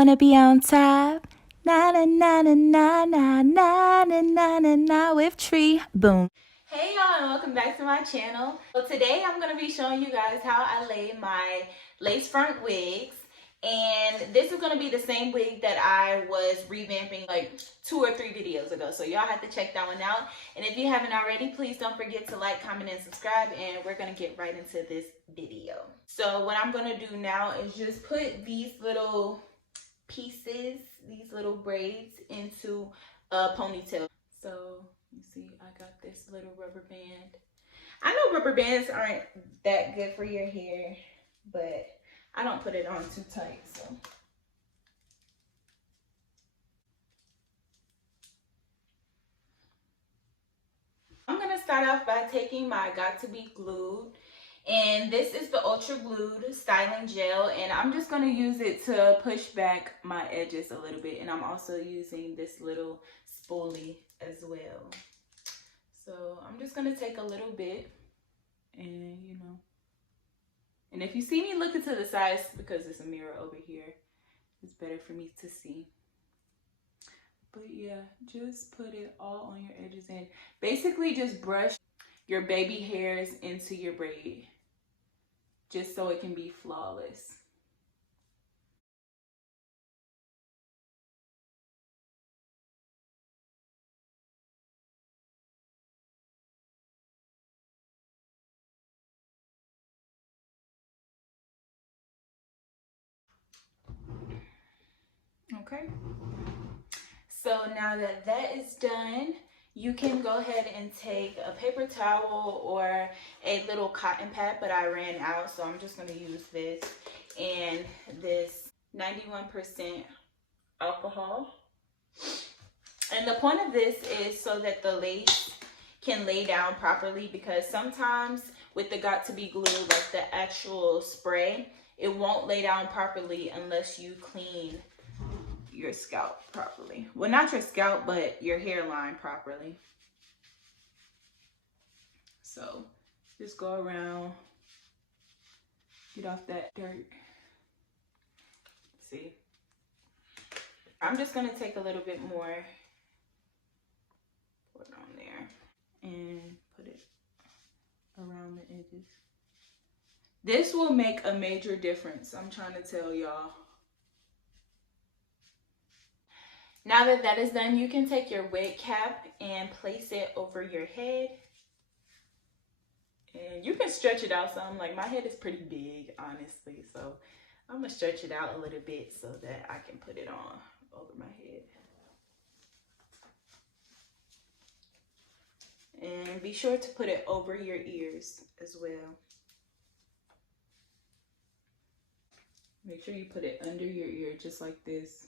Wanna be on top. Na na na na na na na na na na na with Tree. Boom. Hey y'all, and welcome back to my channel. So today I'm gonna be showing you guys how I lay my lace front wigs. And this is gonna be the same wig that I was revamping like 2 or 3 videos ago. So y'all have to check that one out. And if you haven't already, please don't forget to like, comment, and subscribe. And we're gonna get right into this video. So what I'm gonna do now is just put these little pieces, these little braids into a ponytail. So you see I got this little rubber band. I know rubber bands aren't that good for your hair, but I don't put it on too tight. So I'm gonna start off by taking my Got to Be Glued, and this is the Ultra Glued Styling Gel, and I'm just gonna use it to push back my edges a little bit. And I'm also using this little spoolie as well. So I'm just gonna take a little bit, and and if you see me looking to the sides, because there's a mirror over here, it's better for me to see. But yeah, just put it all on your edges and basically just brush your baby hairs into your braid, just so it can be flawless. Okay, so now that that is done, you can go ahead and take a paper towel or a little cotton pad, but I ran out, so I'm just going to use this and this 91% alcohol. And the point of this is so that the lace can lay down properly, because sometimes with the Got to Be Glue, like the actual spray, it won't lay down properly unless you clean your scalp properly. Well, not your scalp, but your hairline properly. So just go around, get off that dirt. See, I'm just gonna take a little bit more, put it on there, and put it around the edges. This will make a major difference, I'm trying to tell y'all. Now that that is done, you can take your wig cap and place it over your head. And you can stretch it out some. Like, my head is pretty big, honestly. So I'm going to stretch it out a little bit so that I can put it on over my head. And be sure to put it over your ears as well. Make sure you put it under your ear, just like this.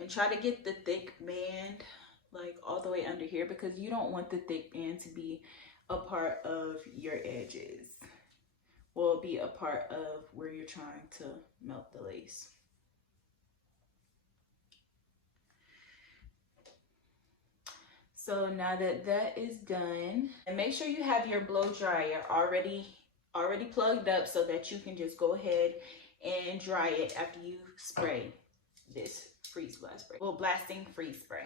And try to get the thick band like all the way under here, because you don't want the thick band to be a part of your edges. Well, be a part of where you're trying to melt the lace. So now that that is done, and make sure you have your blow dryer already plugged up so that you can just go ahead and dry it after you spray this freeze blast spray. Well, blasting freeze spray.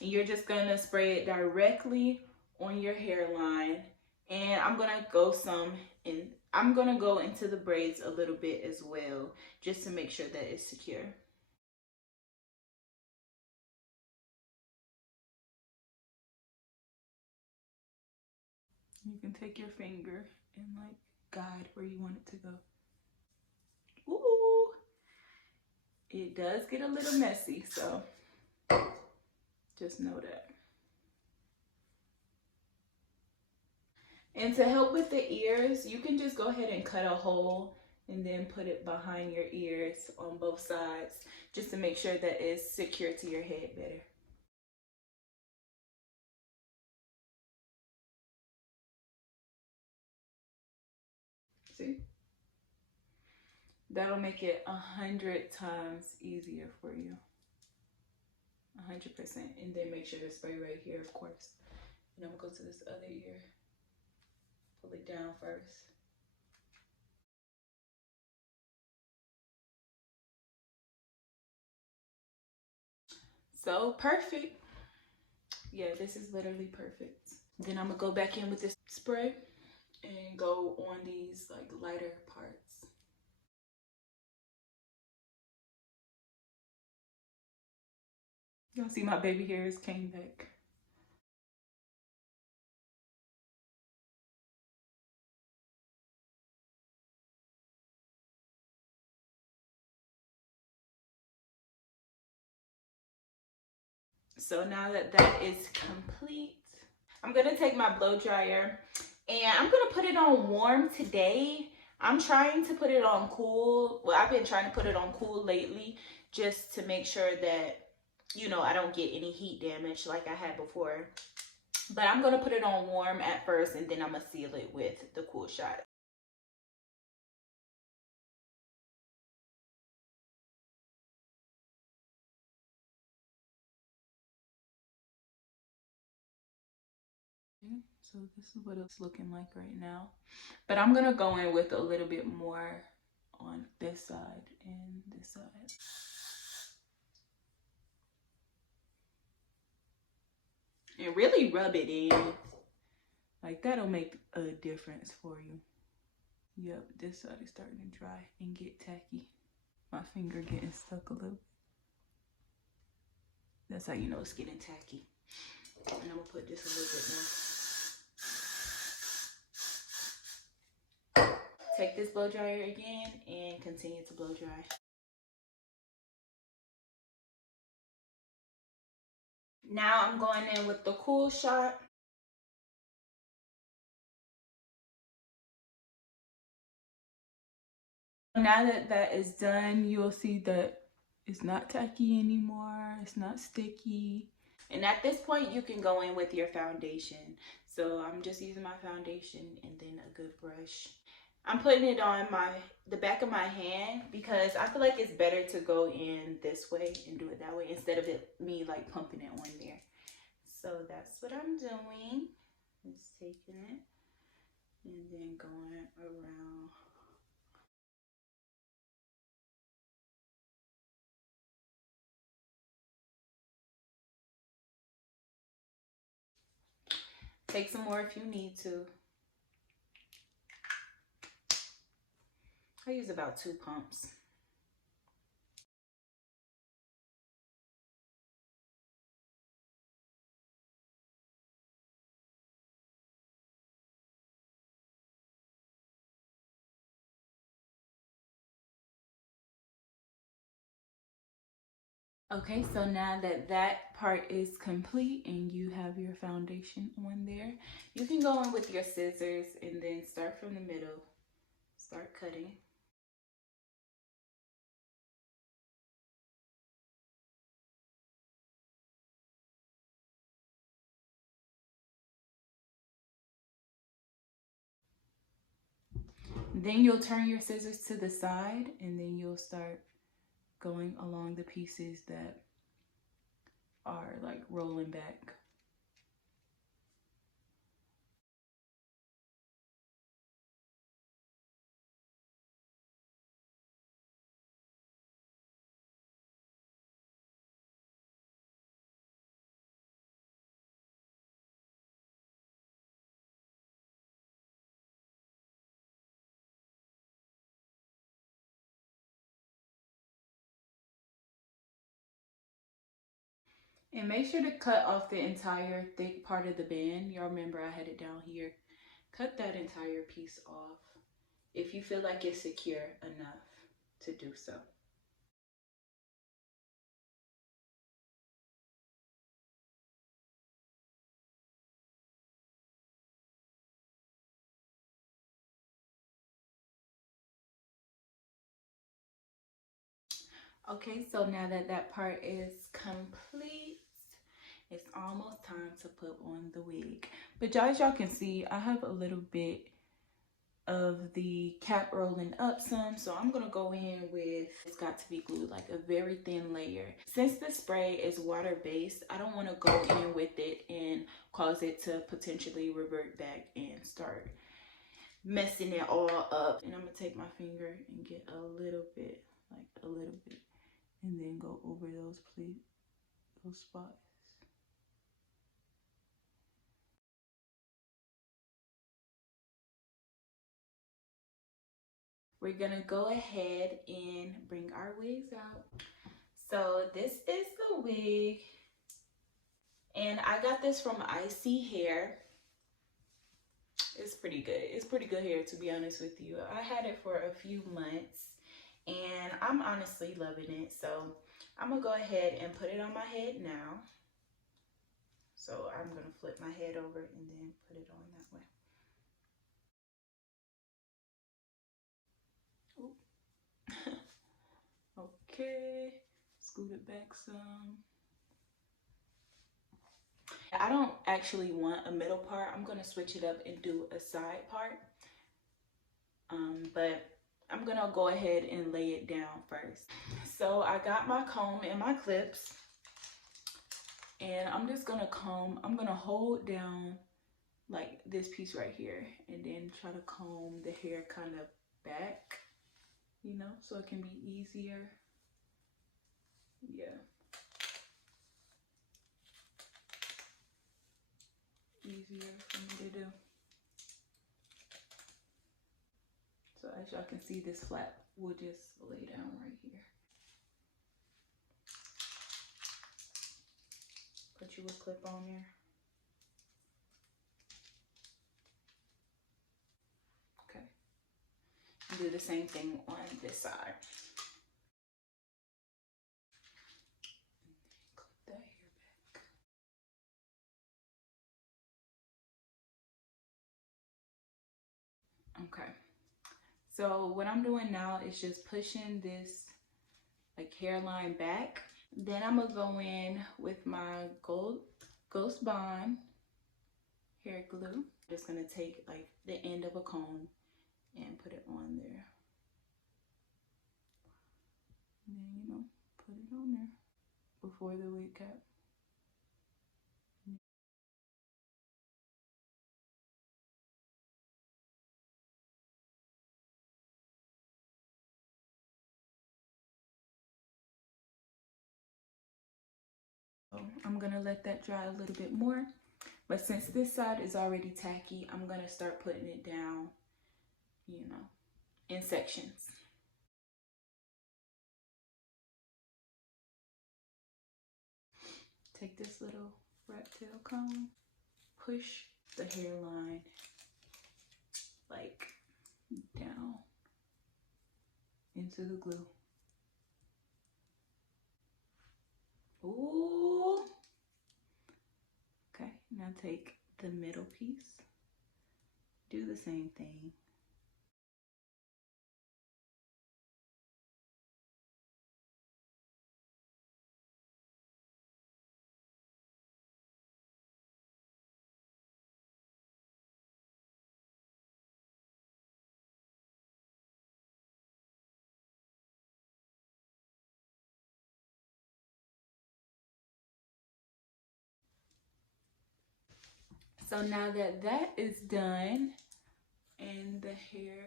And you're just gonna spray it directly on your hairline. And I'm gonna go into the braids a little bit as well, just to make sure that it's secure. You can take your finger and like guide where you want it to go. Ooh, it does get a little messy, so just know that. And to help with the ears, you can just go ahead and cut a hole and then put it behind your ears on both sides, just to make sure that it's secure to your head better. See? That'll make it 100 times easier for you. 100%. And then make sure to spray right here, of course. And I'm gonna go to this other ear. Pull it down first. So perfect. Yeah, this is literally perfect. Then I'm gonna go back in with this spray and go on these like lighter parts. Y'all see my baby hairs came back. So now that that is complete, I'm gonna take my blow dryer and I'm gonna put it on warm today. I'm trying to put it on cool. Well, I've been trying to put it on cool lately just to make sure that, you know, I don't get any heat damage like I had before. But I'm gonna put it on warm at first and then I'm gonna seal it with the cool shot. So this is what it's looking like right now. But I'm gonna go in with a little bit more on this side and this side. And really rub it in. Like that'll make a difference for you. Yep, this side is starting to dry and get tacky. My finger getting stuck a little. That's how you know it's getting tacky. And I'm gonna put just a little bit more. Take this blow dryer again and continue to blow dry. Now I'm going in with the cool shot. Now that that is done, you'll see that it's not tacky anymore. It's not sticky. And at this point, you can go in with your foundation. So I'm just using my foundation and then a good brush. I'm putting it on the back of my hand because I feel like it's better to go in this way and do it that way instead of me like pumping it on there. So that's what I'm doing. Just taking it and then going around. Take some more if you need to. I use about 2 pumps. Okay, so now that that part is complete and you have your foundation on there, you can go in with your scissors and then start from the middle. Start cutting. Then you'll turn your scissors to the side and then you'll start going along the pieces that are like rolling back. And make sure to cut off the entire thick part of the band. Y'all remember I had it down here. Cut that entire piece off if you feel like it's secure enough to do so. Okay, so now that that part is complete, it's almost time to put on the wig. But y'all, as y'all can see, I have a little bit of the cap rolling up some, so I'm gonna go in with it's got to be glued, like a very thin layer. Since the spray is water based, I don't want to go in with it and cause it to potentially revert back and start messing it all up. And I'm gonna take my finger and get a little bit, like a little bit, and then go over those those spots. We're gonna go ahead and bring our wigs out. So this is the wig, and I got this from ISEE Hair. It's pretty good. It's pretty good hair, to be honest with you. I had it for a few months and I'm honestly loving it. So I'm gonna go ahead and put it on my head now. So I'm gonna flip my head over and then put it on that way. Okay, scoot it back some. I don't actually want a middle part. I'm gonna switch it up and do a side part. But I'm gonna go ahead and lay it down first. So I got my comb and my clips, and I'm just gonna comb. I'm gonna hold down like this piece right here and then try to comb the hair kind of back, you know, so it can be easier. Yeah. Easier for me to do. So as y'all can see, this flap will just lay down right here. Put you a clip on there. Okay. And do the same thing on this side. Clip that hair back. Okay. So what I'm doing now is just pushing this like hairline back. Then I'm gonna go in with my Ghost Bond hair glue. Just gonna take like the end of a comb and put it on there. And then, you know, put it on there before the wig cap. So I'm gonna let that dry a little bit more. But since this side is already tacky, I'm gonna start putting it down, you know, in sections. Take this little rat tail comb, push the hairline like down into the glue. Ooh. Okay, now take the middle piece, do the same thing. So now that that is done and the hair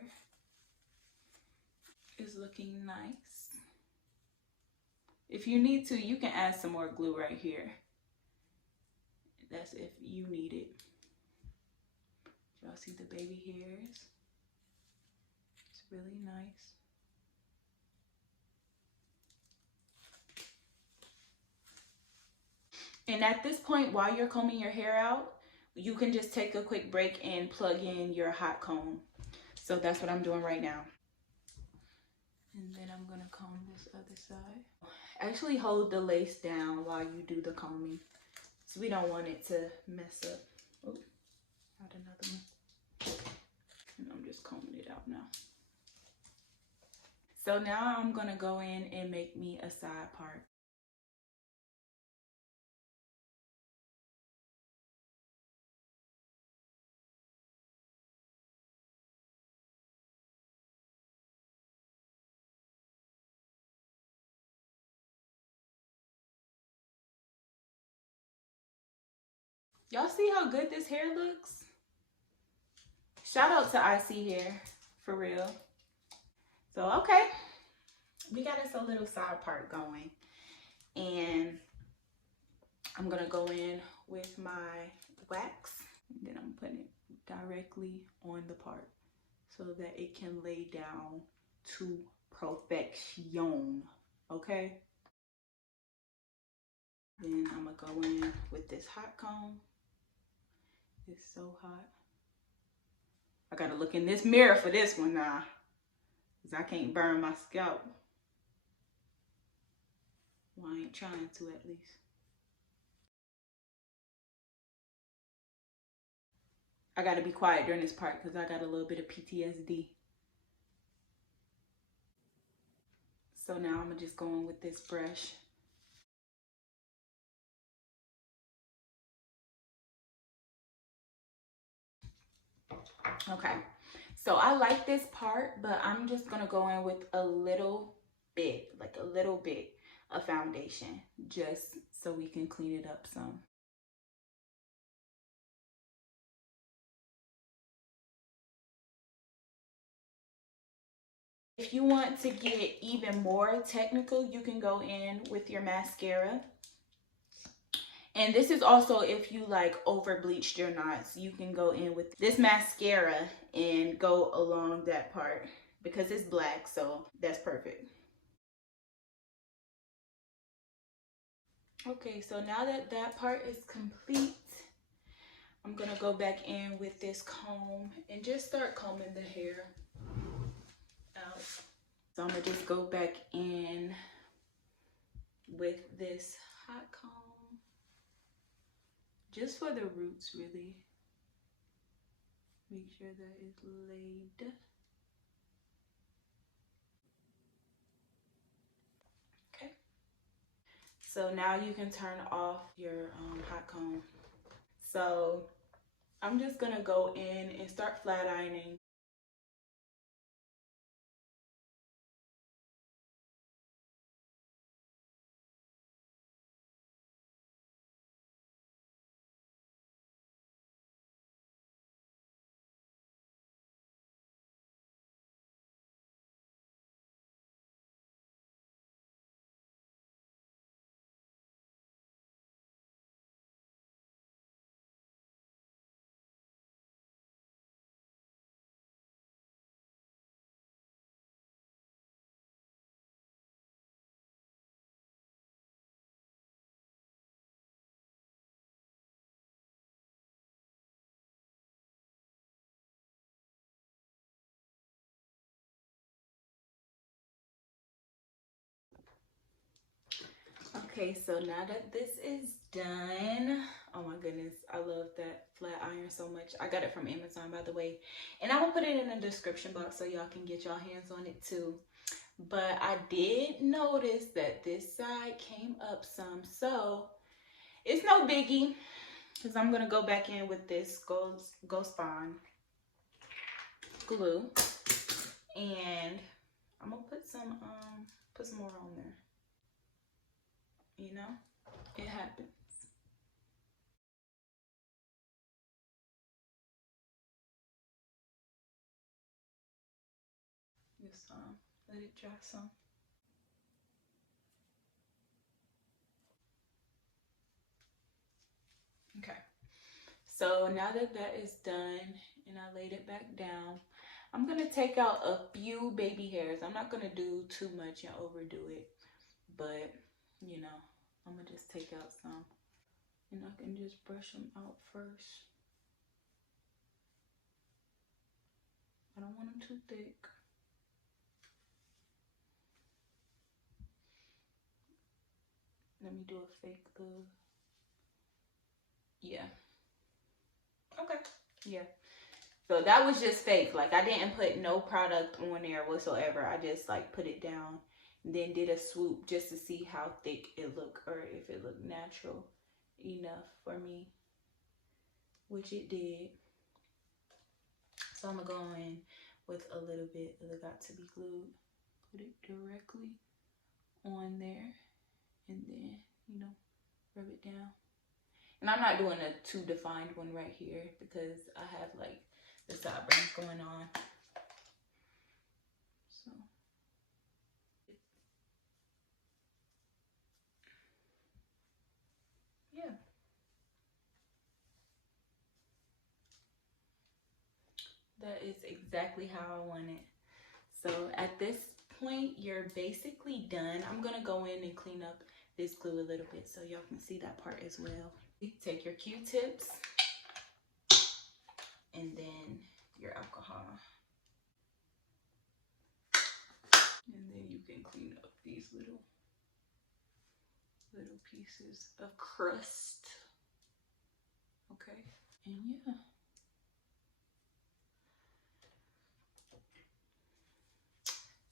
is looking nice, if you need to, you can add some more glue right here. That's if you need it. Y'all see the baby hairs? It's really nice. And at this point, while you're combing your hair out, you can just take a quick break and plug in your hot comb. So that's what I'm doing right now. And then I'm gonna comb this other side. Actually hold the lace down while you do the combing, so we don't want it to mess up. Oh, got another one. And I'm just combing it out now. So now I'm gonna go in and make me a side part. Y'all see how good this hair looks? Shout out to ISEE Hair, for real. So, okay, we got us a little side part going. And I'm gonna go in with my wax, and then I'm putting it directly on the part so that it can lay down to perfection, okay? Then I'm gonna go in with this hot comb. It's so hot. I gotta look in this mirror for this one now, because I can't burn my scalp. Well, I ain't trying to, at least. I gotta be quiet during this part because I got a little bit of PTSD. So now I'm gonna just go in with this brush. Okay, so I like this part, but I'm just gonna go in with a little bit, like a little bit of foundation, just so we can clean it up some. If you want to get even more technical, you can go in with your mascara. And this is also if you like over bleached your knots, you can go in with this mascara and go along that part because it's black, so that's perfect. Okay, so now that that part is complete, I'm gonna go back in with this comb and just start combing the hair out. So I'm gonna just go back in with this hot comb just for the roots, really. Make sure that it's laid. Okay. So now you can turn off your hot comb. So I'm just gonna go in and start flat ironing. Okay, so now that this is done, oh my goodness, I love that flat iron so much. I got it from Amazon, by the way, and I'm gonna put it in the description box so y'all can get y'all hands on it too. But I did notice that this side came up some, so it's no biggie because I'm gonna go back in with this Ghost Bond glue, and I'm gonna put some more on there. You know, it happens. Just let it dry some. Okay, so now that that is done and I laid it back down, I'm gonna take out a few baby hairs. I'm not gonna do too much and overdo it, but you know, I'm gonna just take out some, and I can just brush them out first. I don't want them too thick. Let me do a fake glue. Yeah. Okay. Yeah. So that was just fake. Like I didn't put no product on there whatsoever. I just like put it down and then did a swoop just to see how thick it looked or if it looked natural enough for me, which it did. So I'm gonna go in with a little bit of the Got to Be Glued. Put it directly on there and then, you know, rub it down. And I'm not doing a too defined one right here because I have like the sideburns going on. So yeah. That is exactly how I want it. So at this point, you're basically done. I'm gonna go in and clean up this glue a little bit so y'all can see that part as well. Take your Q-tips and then your alcohol. And then you can clean up these little pieces of crust. Okay, and yeah.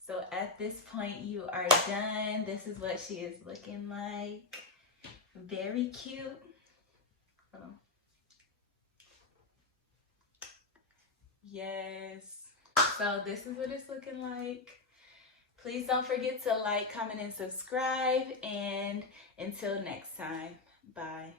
So at this point, you are done. This is what she is looking like. Very cute. Hold on. Yes. So this is what it's looking like. Please don't forget to like, comment, and subscribe. And until next time, bye.